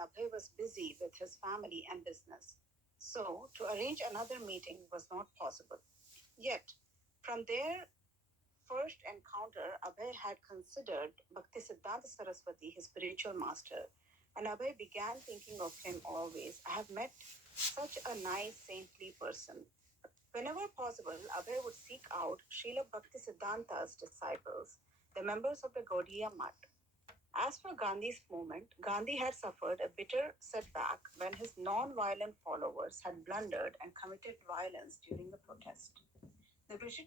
Abhay was busy with his family and business. So, to arrange another meeting was not possible. Yet, from their first encounter, Abhay had considered Bhaktisiddhanta Saraswati his spiritual master, and Abhay began thinking of him always. I have met such a nice, saintly person. Whenever possible, Abhay would seek out Srila Bhaktisiddhanta's disciples, the members of the Gaudiya Mutt. As for Gandhi's movement, Gandhi had suffered a bitter setback when his non-violent followers had blundered and committed violence during the protest. The British,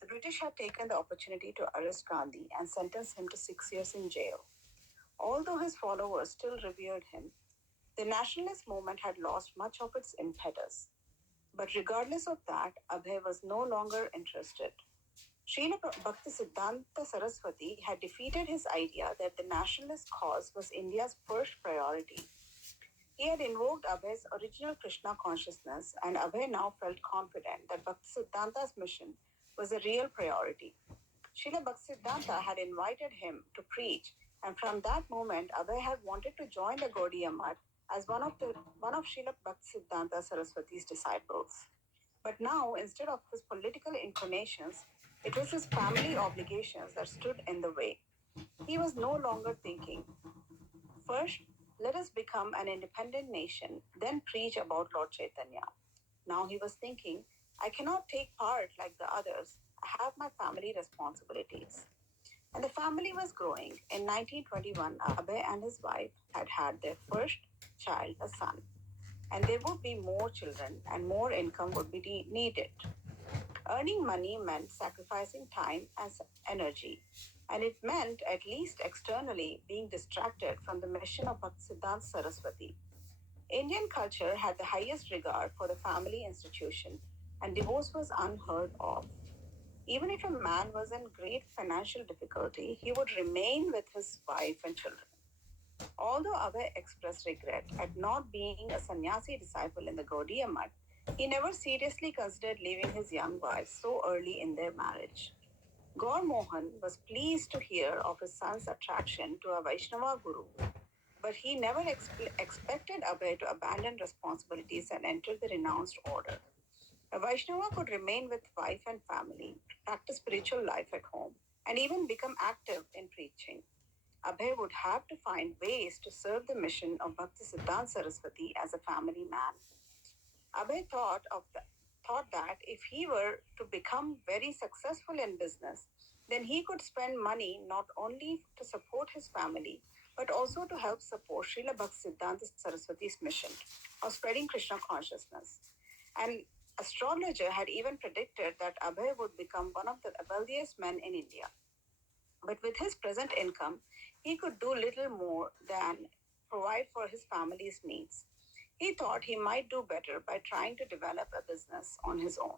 the British had taken the opportunity to arrest Gandhi and sentence him to 6 years in jail. Although his followers still revered him, the nationalist movement had lost much of its impetus. But regardless of that, Abhay was no longer interested. Srila Bhaktisiddhanta Saraswati had defeated his idea that the nationalist cause was India's first priority. He had invoked Abhay's original Krishna consciousness, and Abhay now felt confident that Bhaktisiddhanta's mission was a real priority. Srila Bhaktisiddhanta had invited him to preach, and from that moment, Abhay had wanted to join the Gaudiya Mutt as one of Srila Bhaktisiddhanta Saraswati's disciples. But now, instead of his political inclinations, it was his family obligations that stood in the way. He was no longer thinking, first, let us become an independent nation, then preach about Lord Chaitanya. Now he was thinking, I cannot take part like the others. I have my family responsibilities. And the family was growing. In 1921, Abhay and his wife had had their first child, a son. And there would be more children and more income would be needed. Earning money meant sacrificing time and energy, and it meant, at least externally, being distracted from the mission of Bhaktisiddhanta Saraswati. Indian culture had the highest regard for the family institution, and divorce was unheard of. Even if a man was in great financial difficulty, he would remain with his wife and children. Although Abhay expressed regret at not being a sannyasi disciple in the Gaudiya Mutt, he never seriously considered leaving his young wife so early in their marriage. Gaur Mohan was pleased to hear of his son's attraction to a Vaishnava guru, but he never expected Abhay to abandon responsibilities and enter the renounced order. A Vaishnava could remain with wife and family, practice spiritual life at home, and even become active in preaching. Abhay would have to find ways to serve the mission of Bhaktisiddhanta Saraswati as a family man. Abhay thought that if he were to become very successful in business, then he could spend money not only to support his family, but also to help support Srila Bhaktisiddhanta Saraswati's mission of spreading Krishna consciousness. An astrologer had even predicted that Abhay would become one of the wealthiest men in India. But with his present income, he could do little more than provide for his family's needs. He thought he might do better by trying to develop a business on his own.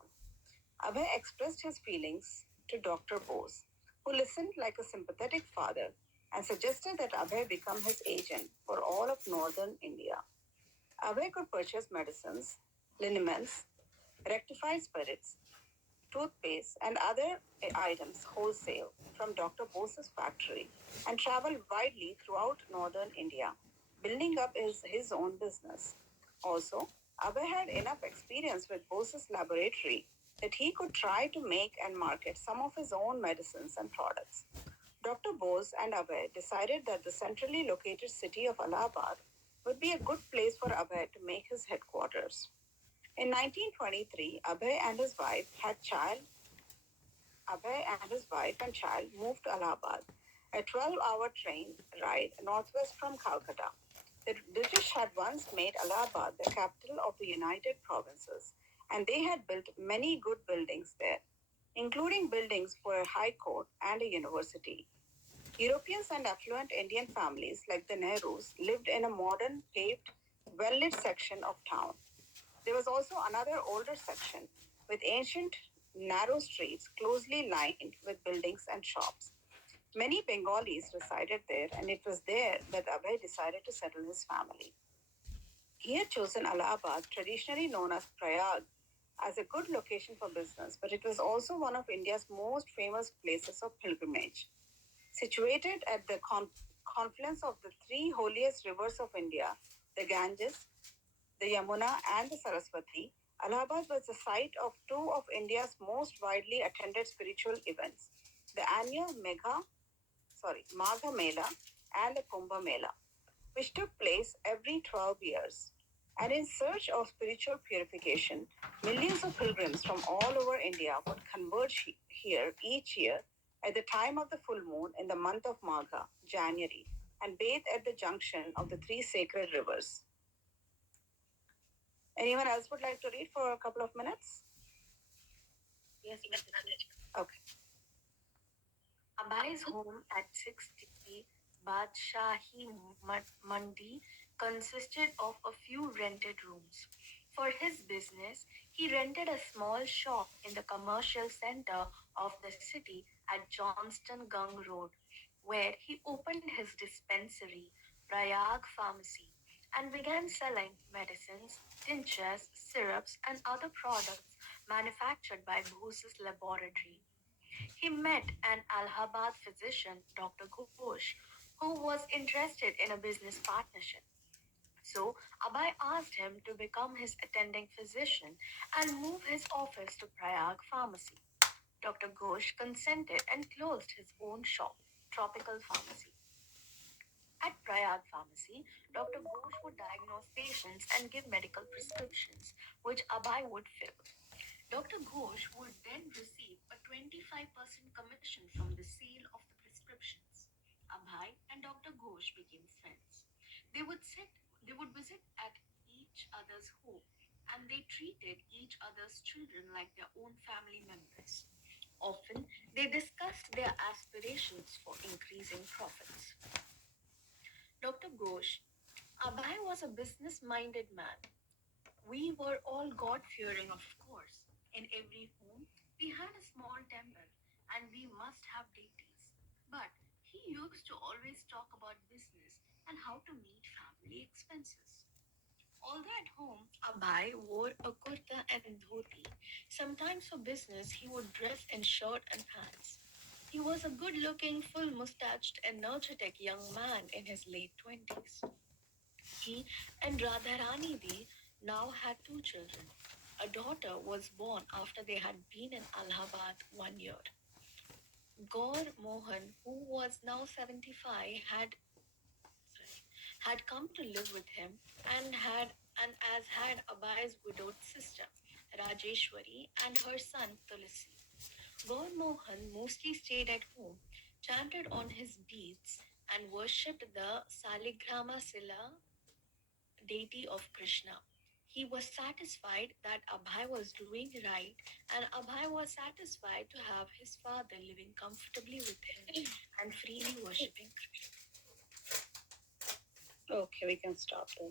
Abhay expressed his feelings to Dr. Bose, who listened like a sympathetic father and suggested that Abhay become his agent for all of northern India. Abhay could purchase medicines, liniments, rectified spirits, toothpaste, and other items wholesale from Dr. Bose's factory and travel widely throughout northern India, building up his own business. Also, Abhay had enough experience with Bose's laboratory that he could try to make and market some of his own medicines and products. Dr. Bose and Abhay decided that the centrally located city of Allahabad would be a good place for Abhay to make his headquarters. In 1923, Abhay and his wife and child moved to Allahabad, a 12-hour train ride northwest from Calcutta. The British had once made Allahabad the capital of the United Provinces, and they had built many good buildings there, including buildings for a high court and a university. Europeans and affluent Indian families like the Nehrus lived in a modern, paved, well-lit section of town. There was also another older section with ancient, narrow streets closely lined with buildings and shops. Many Bengalis resided there, and it was there that Abhay decided to settle his family. He had chosen Allahabad, traditionally known as Prayag, as a good location for business, but it was also one of India's most famous places of pilgrimage. Situated at the confluence of the three holiest rivers of India, the Ganges, the Yamuna, and the Saraswati, Allahabad was the site of two of India's most widely attended spiritual events, the annual Magha Mela and the Kumbh Mela, which took place every 12 years. And in search of spiritual purification, millions of pilgrims from all over India would converge here each year at the time of the full moon in the month of Magha, January, and bathe at the junction of the three sacred rivers. Anyone else would like to read for a couple of minutes? Yes, okay. Abai's home at 60 Badshahi Mandi consisted of a few rented rooms. For his business, he rented a small shop in the commercial center of the city at Johnston Gang Road, where he opened his dispensary, Prayag Pharmacy, and began selling medicines, tinctures, syrups, and other products manufactured by Bose's laboratory. He met an Allahabad physician, Dr. Ghosh, who was interested in a business partnership. So, Abai asked him to become his attending physician and move his office to Prayag Pharmacy. Dr. Ghosh consented and closed his own shop, Tropical Pharmacy. At Prayag Pharmacy, Dr. Ghosh would diagnose patients and give medical prescriptions, which Abai would fill. Dr. Ghosh would then receive a 25% commission from the sale of the prescriptions. Abhay and Dr. Ghosh became friends. They would sit, they would visit at each other's home, and they treated each other's children like their own family members. Often, they discussed their aspirations for increasing profits. Dr. Ghosh, Abhay was a business minded man. We were all God fearing, of course. In every home, we had a small temple, and we must have deities. But he used to always talk about business and how to meet family expenses. Although at home, Abhay wore a kurta and dhoti, sometimes for business he would dress in shirt and pants. He was a good looking, full mustached, energetic young man in his late 20s. He and Radharani Di now had two children. A daughter was born after they had been in Allahabad 1 year. Gaur Mohan, who was now 75, had come to live with him and as had Abai's widowed sister, Rajeshwari, and her son Tulasi. Gaur Mohan mostly stayed at home, chanted on his beads, and worshipped the Saligrama Sila deity of Krishna. He was satisfied that Abhay was doing right, and Abhay was satisfied to have his father living comfortably with him and freely worshipping Krishna. Okay, we can stop there.